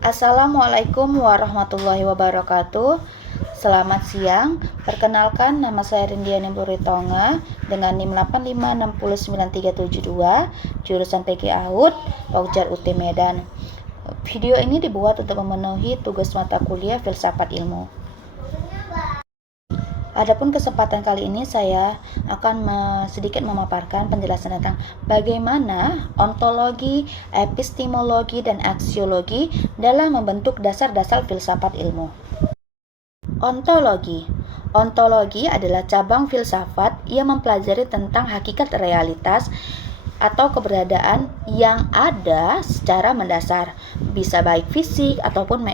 Assalamualaikum warahmatullahi wabarakatuh. Selamat siang. Perkenalkan, nama saya Rindiani Buritonga dengan NIM 85609372, jurusan PG AUD, Pokjar UT Medan. Video ini dibuat untuk memenuhi tugas mata kuliah Filsafat Ilmu. Adapun kesempatan kali ini saya akan sedikit memaparkan penjelasan tentang bagaimana ontologi, epistemologi, dan aksiologi dalam membentuk dasar-dasar filsafat ilmu. Ontologi. Ontologi adalah cabang filsafat yang mempelajari tentang hakikat realitas atau keberadaan yang ada secara mendasar, bisa baik fisik ataupun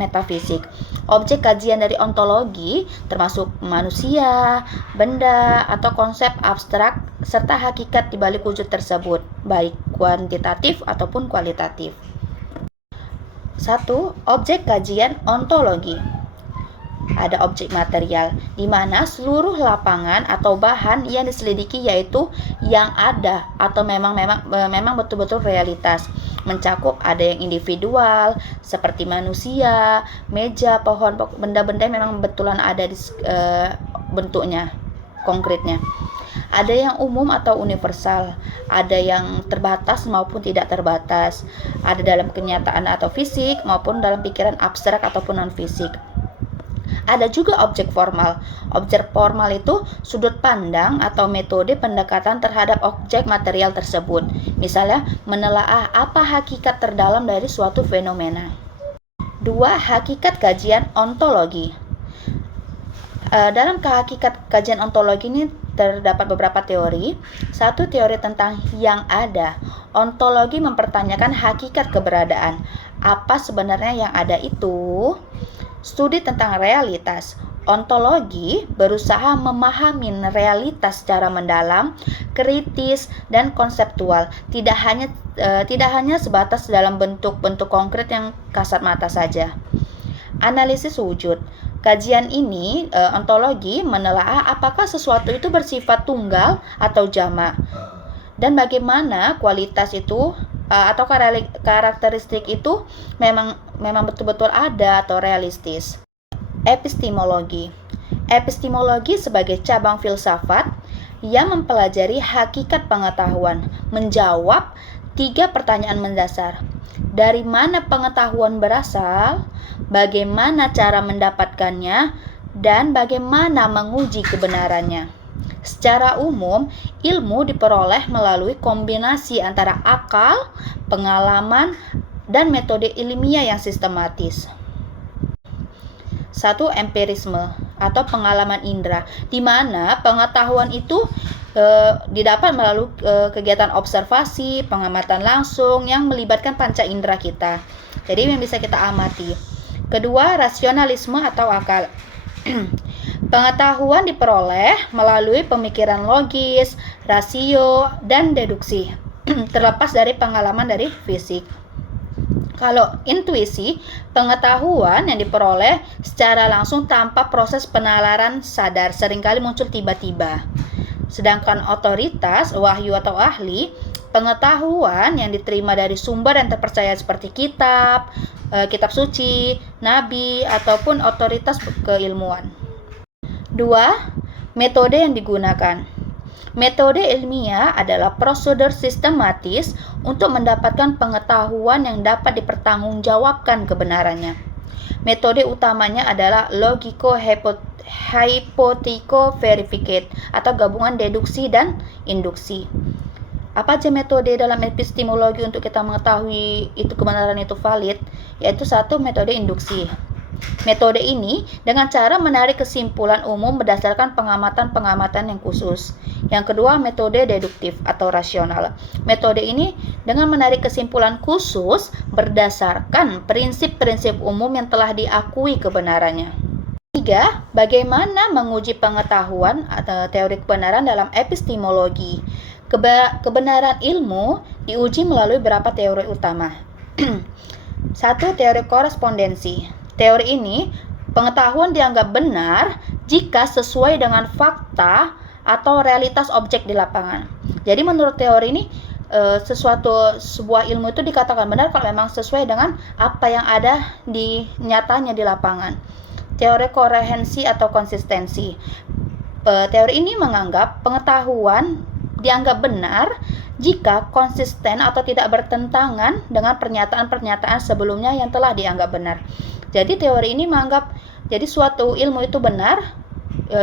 metafisik. Objek kajian dari ontologi termasuk manusia, benda, atau konsep abstrak serta hakikat di balik wujud tersebut, baik kuantitatif ataupun kualitatif. 1. Objek kajian ontologi. Ada objek material, di mana seluruh lapangan atau bahan yang diselidiki yaitu yang ada atau memang betul-betul realitas. Mencakup ada yang individual seperti manusia, meja, pohon, benda-benda yang memang betulan ada di bentuknya, konkretnya. Ada yang umum atau universal, ada yang terbatas maupun tidak terbatas, ada dalam kenyataan atau fisik maupun dalam pikiran abstrak ataupun non-fisik. Ada juga objek formal. Objek formal itu sudut pandang atau metode pendekatan terhadap objek material tersebut. Misalnya, menelaah apa hakikat terdalam dari suatu fenomena. 2. Hakikat kajian ontologi. Dalam hakikat kajian ontologi ini terdapat beberapa teori. 1. Teori tentang yang ada. Ontologi mempertanyakan hakikat keberadaan. Apa sebenarnya yang ada itu? Studi tentang realitas. Ontologi berusaha memahami realitas secara mendalam, kritis, dan konseptual. Tidak hanya sebatas dalam bentuk-bentuk konkret yang kasat mata saja. Analisis wujud. Kajian ini, ontologi, menelaah apakah sesuatu itu bersifat tunggal atau jamak, dan bagaimana kualitas itu atau karakteristik itu memang betul-betul ada atau realistis. Epistemologi. Epistemologi sebagai cabang filsafat yang mempelajari hakikat pengetahuan, menjawab 3 pertanyaan mendasar. Dari mana pengetahuan berasal, bagaimana cara mendapatkannya, dan bagaimana menguji kebenarannya. Secara umum, ilmu diperoleh melalui kombinasi antara akal, pengalaman, dan metode ilmiah yang sistematis. 1. Empirisme atau pengalaman indera, di mana pengetahuan itu didapat melalui kegiatan observasi, pengamatan langsung yang melibatkan panca indera kita. Jadi yang bisa kita amati. Kedua, rasionalisme atau akal. Pengetahuan diperoleh melalui pemikiran logis, rasio, dan deduksi, terlepas dari pengalaman dari fisik. Kalau intuisi, pengetahuan yang diperoleh secara langsung tanpa proses penalaran sadar, seringkali muncul tiba-tiba. Sedangkan otoritas, wahyu atau ahli, pengetahuan yang diterima dari sumber yang terpercaya seperti kitab suci, nabi, ataupun otoritas keilmuan. 2. Metode yang digunakan. Metode ilmiah adalah prosedur sistematis untuk mendapatkan pengetahuan yang dapat dipertanggungjawabkan kebenarannya. Metode utamanya adalah logiko-hypothetico-verificate atau gabungan deduksi dan induksi. Apa aja metode dalam epistemologi untuk kita mengetahui itu kebenaran itu valid? Yaitu 1. Metode induksi. Metode ini dengan cara menarik kesimpulan umum berdasarkan pengamatan-pengamatan yang khusus. Yang kedua, metode deduktif atau rasional. Metode ini dengan menarik kesimpulan khusus berdasarkan prinsip-prinsip umum yang telah diakui kebenarannya. 3. Bagaimana menguji pengetahuan atau teori kebenaran dalam epistemologi. Kebenaran ilmu diuji melalui beberapa teori utama. 1. Teori korespondensi. Teori ini, pengetahuan dianggap benar jika sesuai dengan fakta atau realitas objek di lapangan. Jadi menurut teori ini, sebuah ilmu itu dikatakan benar kalau memang sesuai dengan apa yang ada di nyatanya di lapangan. Teori koherensi atau konsistensi. Teori ini menganggap pengetahuan dianggap benar jika konsisten atau tidak bertentangan dengan pernyataan-pernyataan sebelumnya yang telah dianggap benar. Jadi teori ini menganggap jadi suatu ilmu itu benar,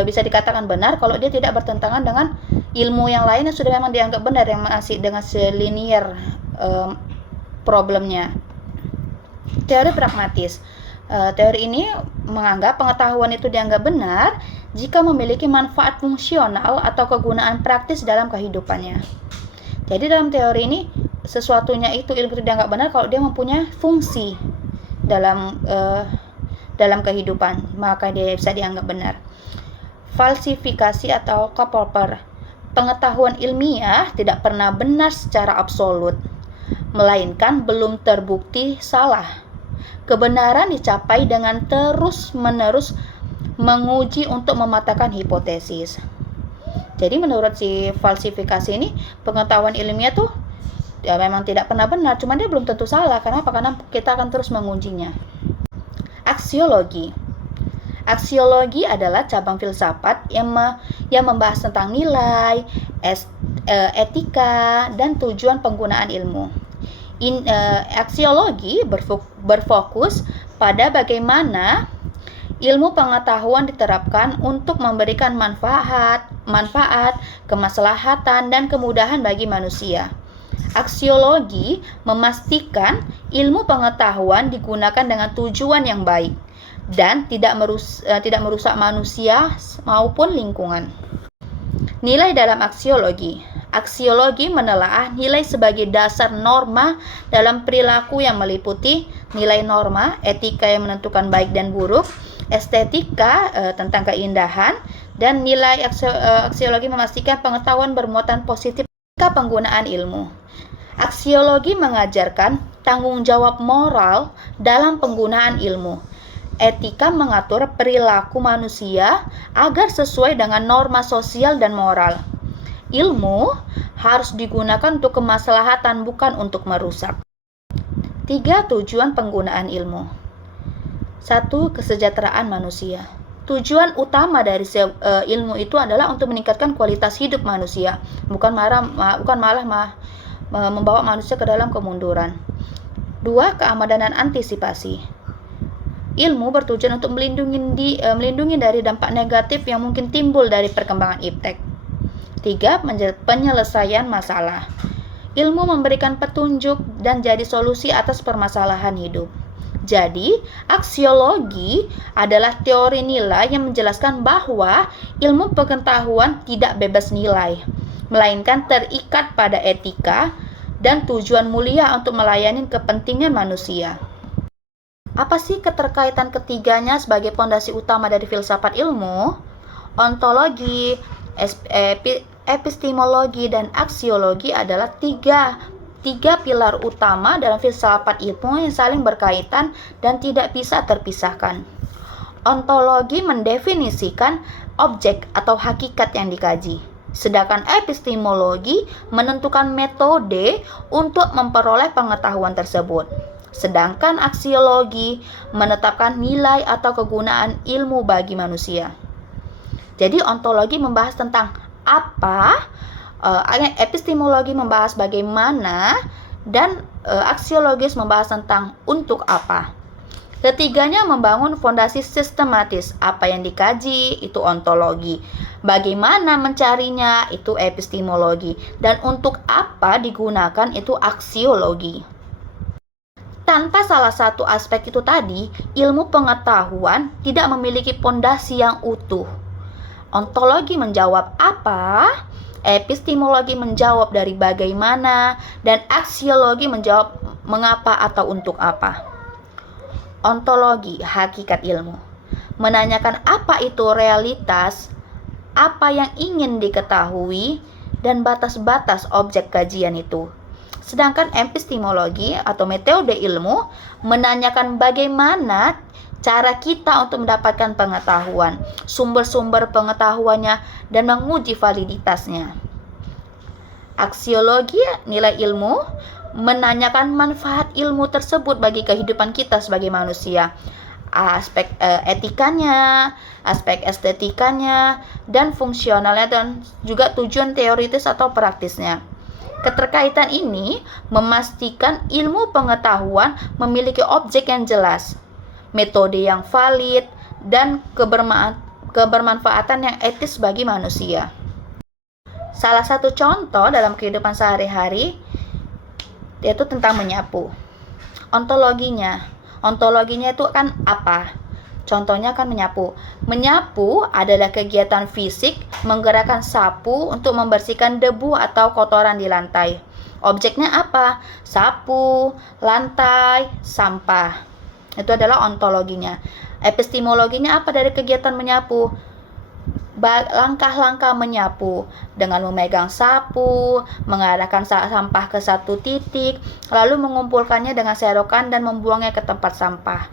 bisa dikatakan benar kalau dia tidak bertentangan dengan ilmu yang lain yang sudah memang dianggap benar, yang masih dengan selinier problemnya. Teori pragmatis. Teori ini menganggap pengetahuan itu dianggap benar jika memiliki manfaat fungsional atau kegunaan praktis dalam kehidupannya. Jadi dalam teori ini sesuatunya itu ilmu itu dianggap benar kalau dia mempunyai fungsi dalam kehidupan, maka dia bisa dianggap benar. Falsifikasi atau kopper. Pengetahuan ilmiah tidak pernah benar secara absolut, melainkan belum terbukti salah. Kebenaran dicapai dengan terus-menerus menguji untuk mematahkan hipotesis. Jadi menurut si falsifikasi ini, pengetahuan ilmiah tuh ya memang tidak pernah benar, cuma dia belum tentu salah. Kenapa? Karena kita akan terus mengujinya. Aksiologi. Aksiologi adalah cabang filsafat yang membahas tentang nilai, etika, dan tujuan penggunaan ilmu. Aksiologi berfokus pada bagaimana ilmu pengetahuan diterapkan untuk memberikan manfaat, kemaslahatan, dan kemudahan bagi manusia. Aksiologi memastikan ilmu pengetahuan digunakan dengan tujuan yang baik dan tidak merusak manusia maupun lingkungan. Nilai dalam aksiologi. Aksiologi menelaah nilai sebagai dasar norma dalam perilaku yang meliputi nilai norma, etika yang menentukan baik dan buruk, estetika tentang keindahan, dan nilai aksiologi memastikan pengetahuan bermuatan positif ketika penggunaan ilmu. Aksiologi mengajarkan tanggung jawab moral dalam penggunaan ilmu. Etika mengatur perilaku manusia agar sesuai dengan norma sosial dan moral. Ilmu harus digunakan untuk kemaslahatan, bukan untuk merusak. 3. Tujuan penggunaan ilmu. 1. Kesejahteraan manusia. Tujuan utama dari ilmu itu adalah untuk meningkatkan kualitas hidup manusia, bukan malah membawa manusia ke dalam kemunduran. 2. Keamanan dan antisipasi. Ilmu bertujuan untuk melindungi dari dampak negatif yang mungkin timbul dari perkembangan iptek. 3. Penyelesaian masalah. Ilmu memberikan petunjuk dan jadi solusi atas permasalahan hidup. Jadi, aksiologi adalah teori nilai yang menjelaskan bahwa ilmu pengetahuan tidak bebas nilai, melainkan terikat pada etika dan tujuan mulia untuk melayani kepentingan manusia. Apa sih keterkaitan ketiganya sebagai pondasi utama dari filsafat ilmu? Ontologi, epistemologi, dan aksiologi adalah tiga pilar utama dalam filsafat ilmu yang saling berkaitan dan tidak bisa terpisahkan. Ontologi mendefinisikan objek atau hakikat yang dikaji, sedangkan epistemologi menentukan metode untuk memperoleh pengetahuan tersebut. Sedangkan aksiologi menetapkan nilai atau kegunaan ilmu bagi manusia. Jadi ontologi membahas tentang apa, epistemologi membahas bagaimana, dan aksiologis membahas tentang untuk apa. Ketiganya membangun fondasi sistematis. Apa yang dikaji itu ontologi, bagaimana mencarinya itu epistemologi, dan untuk apa digunakan itu aksiologi. Tanpa salah satu aspek itu tadi, ilmu pengetahuan tidak memiliki fondasi yang utuh. Ontologi menjawab apa, epistemologi menjawab dari bagaimana, dan aksiologi menjawab mengapa atau untuk apa. Ontologi, hakikat ilmu, menanyakan apa itu realitas, apa yang ingin diketahui, dan batas-batas objek kajian itu. Sedangkan epistemologi atau metode ilmu menanyakan bagaimana cara kita untuk mendapatkan pengetahuan, sumber-sumber pengetahuannya, dan menguji validitasnya. Aksiologi nilai ilmu menanyakan manfaat ilmu tersebut bagi kehidupan kita sebagai manusia. Aspek etikanya, aspek estetikanya, dan fungsionalnya, dan juga tujuan teoritis atau praktisnya. Keterkaitan ini memastikan ilmu pengetahuan memiliki objek yang jelas, metode yang valid, dan kebermanfaatan yang etis bagi manusia. Salah satu contoh dalam kehidupan sehari-hari yaitu tentang menyapu. Ontologinya itu kan apa? Contohnya kan menyapu. Menyapu adalah kegiatan fisik menggerakkan sapu untuk membersihkan debu atau kotoran di lantai. Objeknya apa? Sapu, lantai, sampah. Itu adalah ontologinya. Epistemologinya apa dari kegiatan menyapu? Langkah-langkah menyapu dengan memegang sapu, mengarahkan sampah ke satu titik, lalu mengumpulkannya dengan serokan dan membuangnya ke tempat sampah.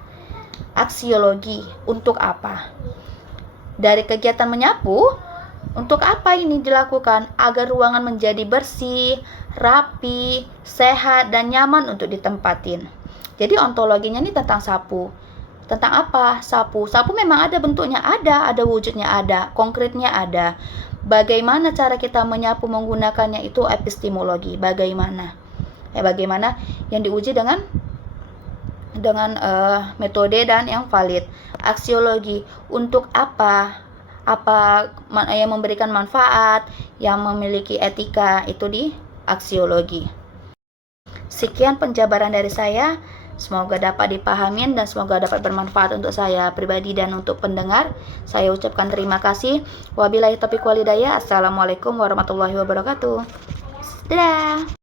Aksiologi, untuk apa? Dari kegiatan menyapu, untuk apa ini dilakukan? Agar ruangan menjadi bersih, rapi, sehat, dan nyaman untuk ditempatin. Jadi ontologinya ini tentang sapu. Tentang apa? Sapu memang ada bentuknya, ada wujudnya, ada konkretnya, ada. Bagaimana cara kita menyapu menggunakannya itu epistemologi. Bagaimana yang diuji dengan metode dan yang valid. Aksiologi, untuk apa yang memberikan manfaat, yang memiliki etika, itu di aksiologi. Sekian penjabaran dari saya. Semoga dapat dipahamin dan semoga dapat bermanfaat untuk saya pribadi dan untuk pendengar. Saya ucapkan terima kasih. Wabillahi taufiq wal hidayah. Assalamualaikum warahmatullahi wabarakatuh. Dadah.